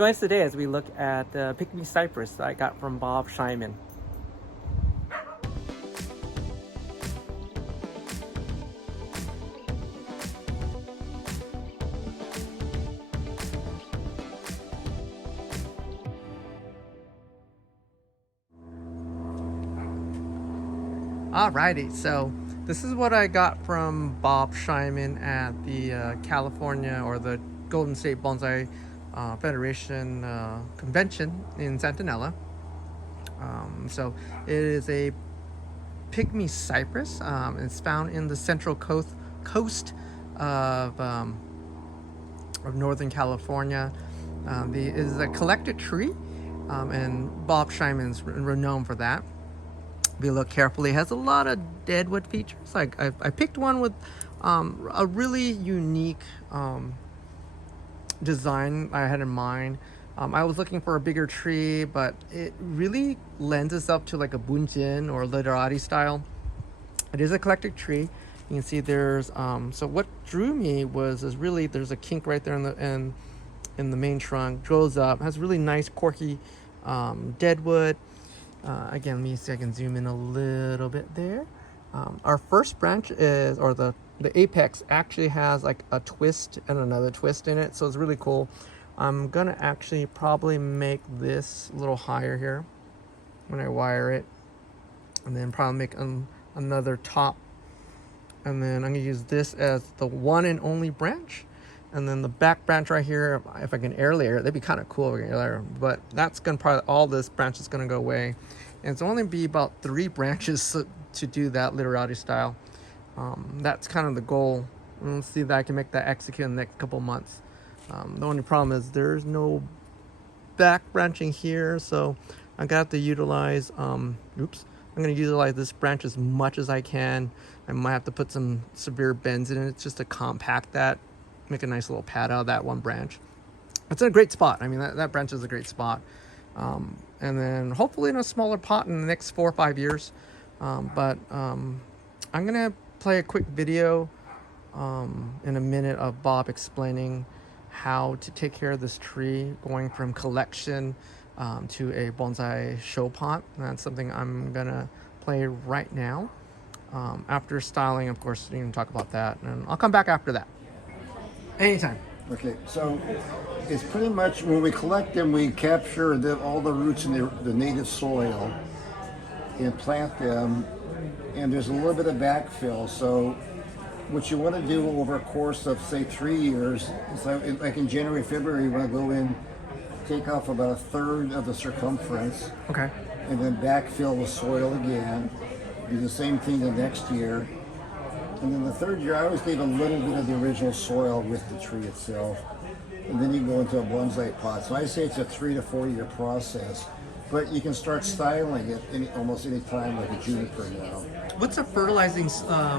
Join us today as we look at the Pygmy Cypress that I got from Bob Scheinman. Alrighty, so this is what I got from Bob Scheinman at the California or the Golden State Bonsai Federation convention in Santanella. So it is a Pygmy Cypress. It's found in the central coast of Northern California. It is a collected tree, and Bob Scheinman's renowned for that. If you look carefully, it has a lot of deadwood features. Like I picked one with a really unique design I had in mind. I was looking for a bigger tree, but it really lends itself to like a bunjin or literati style. It is a collected tree. You can see there's so what drew me was really there's a kink right there in the main trunk. Grows up, has really nice corky deadwood. Again, let me see if I can zoom in a little bit there. Our first branch is, or the apex actually has like a twist and another twist in it, so it's really cool. I'm gonna actually probably make this a little higher here when I wire it, and then probably make another top, and then I'm gonna use this as the one and only branch, and then the back branch right here, if I can air layer, that'd be kind of cool if I can air layer, but that's gonna probably, all this branch is gonna go away, and it's only be about 3 branches to do that literati style. That's kind of the goal. Let's see if I can make that execute in the next couple months. The only problem is there's no back branching here, so I got to utilize I'm gonna utilize this branch as much as I can. I might have to put some severe bends in it just to compact that, make a nice little pad out of that one branch. It's in a great spot. I mean, that branch is a great spot. And then hopefully in a smaller pot in the next 4 or 5 years. I'm gonna play a quick video in a minute of Bob explaining how to take care of this tree, going from collection to a bonsai show pot. And that's something I'm gonna play right now. After styling, of course, you can talk about that, and I'll come back after that. Anytime. Okay, so it's pretty much when we collect them, we capture all the roots in the native soil and plant them, and there's a little bit of backfill. So what you want to do over a course of say 3 years, so like in January, February, you want to go in, take off about 1/3 of the circumference, Okay. and then backfill with soil again. Do the same thing the next year. And then the 3rd year, I always leave a little bit of the original soil with the tree itself. And then you go into a bonsai pot. So I say it's a 3 to 4 year process. But you can start styling it almost any time, like a juniper now. What's a fertilizing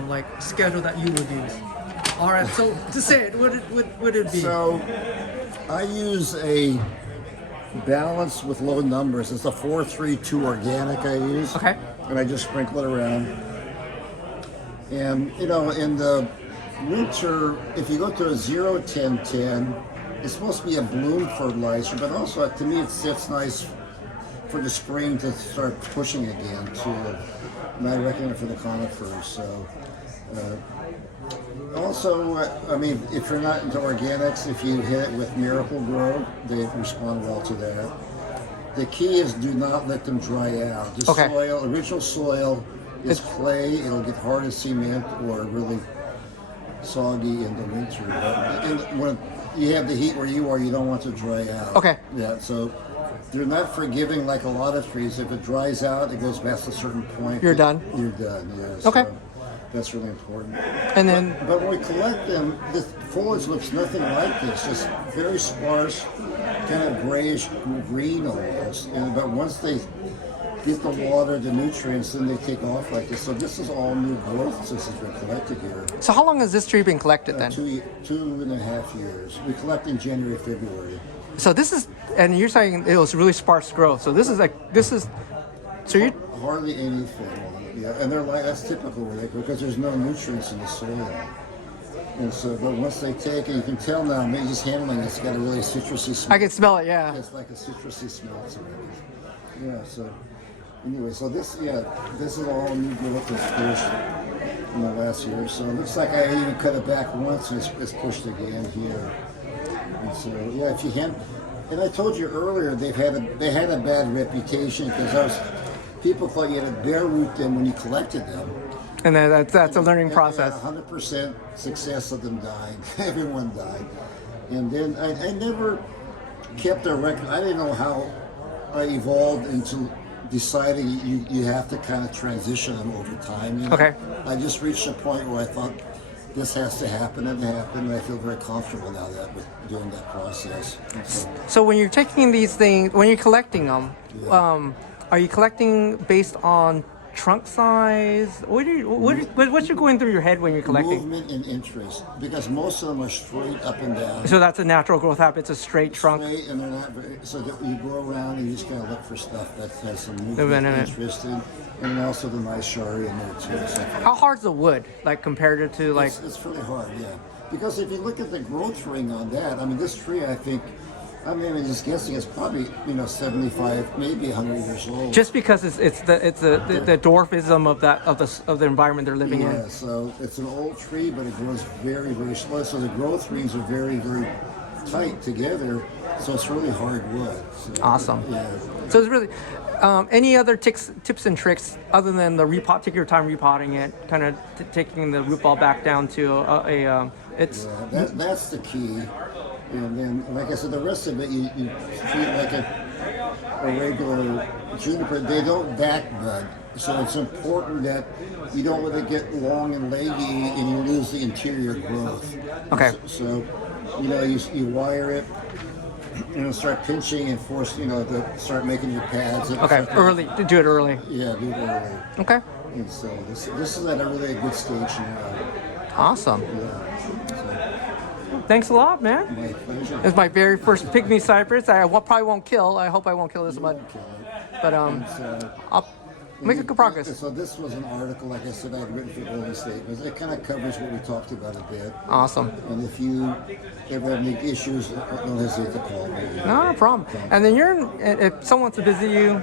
like schedule that you would use? All right, so to say it, what would it be? So I use a balance with low numbers. It's a 4-3-2 organic I use. Okay. And I just sprinkle it around. And, you know, in the winter, if you go to a 0-10-10, it's supposed to be a bloom fertilizer, but also, to me, it sits nice for the spring to start pushing again, too. And I recommend it for the conifers. So, also, I mean, if you're not into organics, if you hit it with Miracle Grow, they respond well to that. The key is do not let them dry out. The soil, original soil, is clay. It'll get hard as cement or really soggy in the winter. And when you have the heat where you are, you don't want to dry out. Okay. Yeah, so they're not forgiving like a lot of trees. If it dries out, it goes past a certain point. You're done? You're done, yes. Okay. So that's really important. And then... But when we collect them, the foliage looks nothing like this. Just very sparse, kind of grayish green almost. But once they get the water, the nutrients, then they take off like this. So this is all new growth since it's been collected here. So how long has this tree been collected then? 2.5 years. We collect in January, February. So this is, and you're saying it was really sparse growth. So this is so you hardly anything on it. Yeah, and they're like, that's typical with it because there's no nutrients in the soil. And so, but once they take it, you can tell now, maybe just handling it's got a really citrusy smell. I can smell it, yeah. It's like a citrusy smell to it. Yeah, so anyway, so this is all new growth that's pushed in the last year. So it looks like I even cut it back once and it's pushed again here. And so yeah, if you hand, and I told you earlier they had a bad reputation because people thought you had to bare root them when you collected them. And then that's a learning process. 100% success of them dying. Everyone died. And then I never kept a record. I didn't know how I evolved into deciding you have to kind of transition them over time. You know? Okay. I just reached a point where I thought this has to happen, and it happened, and I feel very comfortable now that with doing that process. So when you're taking these things, when you're collecting them, are you collecting based on trunk size? What's going through your head when you're collecting? Movement and interest, because most of them are straight up and down. So that's a natural growth habit. It's a straight trunk. Straight, and they're not very, so that you go around and you just kind of look for stuff that has some movement and interest in, and also the nice shari in there too. So how hard's the wood, like compared to like? It's really hard, yeah. Because if you look at the growth ring on that, I mean, this tree, I think. I'm just guessing it's probably 75, maybe 100 years old. Just because it's the dwarfism of the environment they're living in. Yeah, so it's an old tree, but it grows very, very slow. So the growth rings are very, very tight together. So it's really hard wood. So, awesome. Yeah. So it's really any other tips and tricks other than the repot? Take your time repotting it, kind of taking the root ball back down to it's. Yeah, that's the key. And then, like I said, the rest of it you treat like a regular juniper. They don't back bud, so it's important that you don't let it get long and leggy and you lose the interior growth. Okay. So you wire it, start pinching and force to start making your pads. Okay, early. Do it early. Yeah, do it early. Okay. And so this is at a really good stage now. Awesome. Yeah. Thanks a lot, man. My pleasure. It's my very first Pygmy Cypress. I probably won't kill. I hope I won't kill this one. But I'll make a good progress. So this was an article, like I said, I'd written for Golden Statements. It kind of covers what we talked about a bit. Awesome. And if you ever have any issues, don't hesitate to call me. No problem. And then if someone wants to visit you,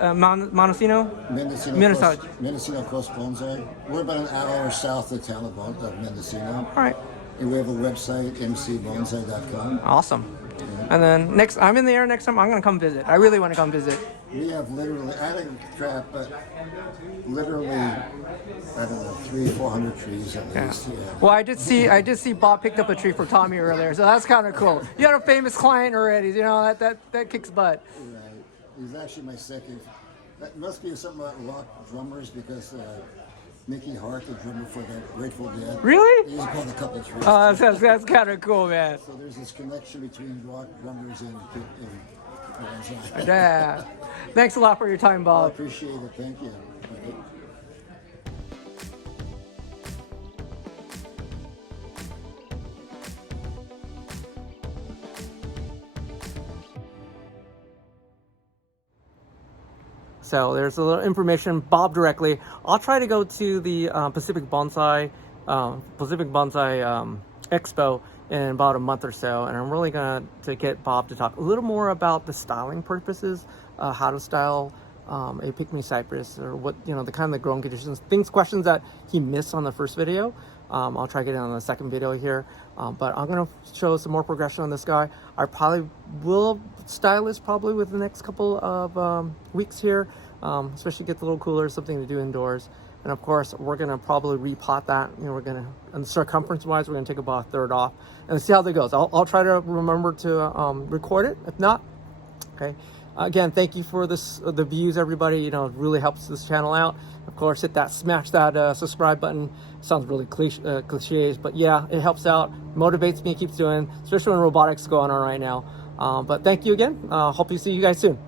Mendocino? Mendocino Coast Bonsai. We're about an hour south of the town of Mendocino. All right. And we have a website, mcbonsai.com. Awesome. Yeah. And then I'm in the air next time. I'm going to come visit. I really want to come visit. We have literally, I didn't trap, but literally, I don't know, 300-400 trees at least. Yeah. Well, I did see Bob picked up a tree for Tommy earlier, so that's kind of cool. You had a famous client already, that kicks butt. Right. He's actually my second. That must be something about rock drummers because Mickey Hart, the drummer for the Grateful Dead. Really? He's called a couple trees. Oh, that's kind of cool, man. So there's this connection between rock drummers and yeah. Thanks a lot for your time, Bob. I appreciate it. Thank you. So there's a little information, Bob directly. I'll try to go to the Pacific Bonsai Expo in about a month or so, and I'm really going to get Bob to talk a little more about the styling purposes, how to style a Pygmy Cypress, or what the kind of the growing conditions, questions that he missed on the first video. I'll try to get it on the second video here, but I'm going to show some more progression on this guy. I probably will style this within the next couple of weeks here, especially get a little cooler, something to do indoors. And of course, we're going to probably repot that. We're going to, and circumference wise, we're going to take about a third off and see how that goes. I'll try to remember to record it. If not, okay. Again, thank you for the views, everybody. It really helps this channel out. Of course, smash that subscribe button. Sounds really cliches, but yeah, it helps out, motivates me, keeps doing, especially when robotics is going on right now. But thank you again. Hope to see you guys soon.